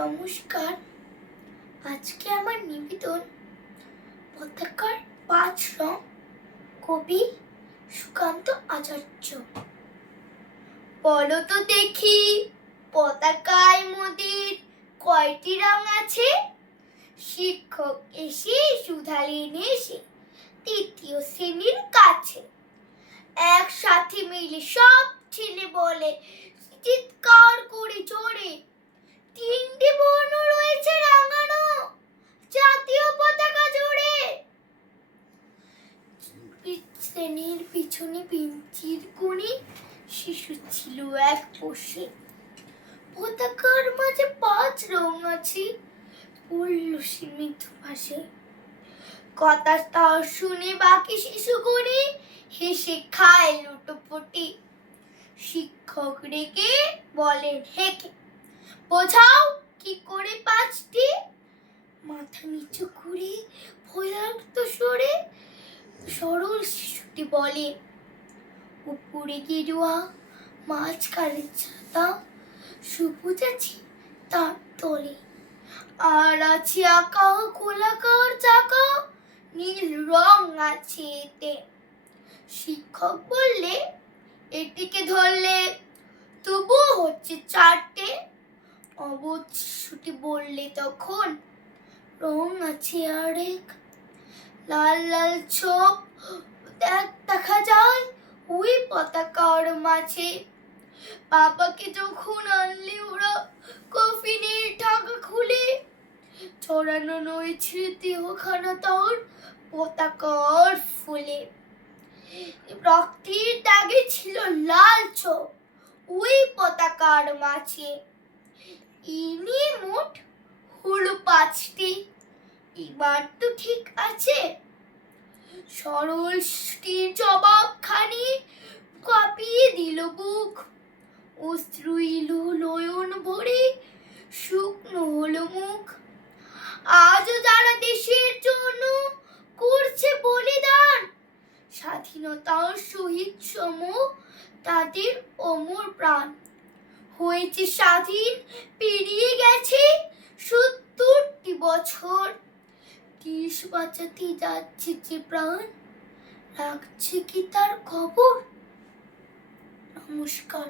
নমস্কার। আজকে আমার নিবেদন পতাকার 5 রং, কবি সুকান্ত আচার্য। বলো তো দেখি, পতাকায় মোদের কয়টি রং আছে? শিক্ষক এসে শুধালেন এসে তৃতীয় শ্রেণীর কাছে। একসাথে মিলে সব ছেলে বলে চিৎকার করে জোরে, 3টে বর্ণ রয়েছে রাঙানো জাতীয় পতাকা জুড়ে। শ্রেণীর পিছনে বেঞ্চির কোণে শিশু ছিল এক বসে। পতাকার মাঝে 5 রং আছে, বলল সে মৃদু ভাষে। কথাটা শুনে বাকি শিশুগুলি হেসে খায় লুটোপুটি। শিক্ষক রেগে বলেন হেঁকে, বোঝাও কি করে 5টি? মাথা নিচু করে ভয়ার্ত স্বরে সরল শিশুটি বলে, উপরে গেরুয়া, মাঝখানে ছাতা, সবুজ আছে তার তলে, আর আছে আঁকা গোলাকার চাকা, নীল রং আছে এতে। শিক্ষক বললে, এটিকে ধরলে তবুও হচ্ছে 4টে। অবোধ শিশুটি বললে তখন, রং আছে আরেক, লাল লাল ছোপ দেখা যায় ওই পতাকার মাঝে। বাবাকে যখন আনলে ওরা কফিনের ঢাকা খুলে, ছড়ানো রয়েছে দেহখানা তার পতাকার ফুলে। রক্তের দাগে ছিল লাল ছোপ ওই পতাকার মাঝে। ইনি মোট হলো 5টি, এবার তো ঠিক আছে? সরল শিশুটির জবাবখানি কাঁপিয়ে দিল বুক। অশ্রু এলো নয়ন ভরে, শুকনো হলো মুখ। আজও যারা দেশের জন্য করছে বলিদান, স্বাধীনতার শহীদ সম তাদের অমর প্রাণ। হয়েছে স্বাধীন, পেরিয়ে গেছে 70টি বছর। দেশ বাঁচাতে যাচ্ছে যে প্রাণ, রাখছে কি তার খবর? নমস্কার।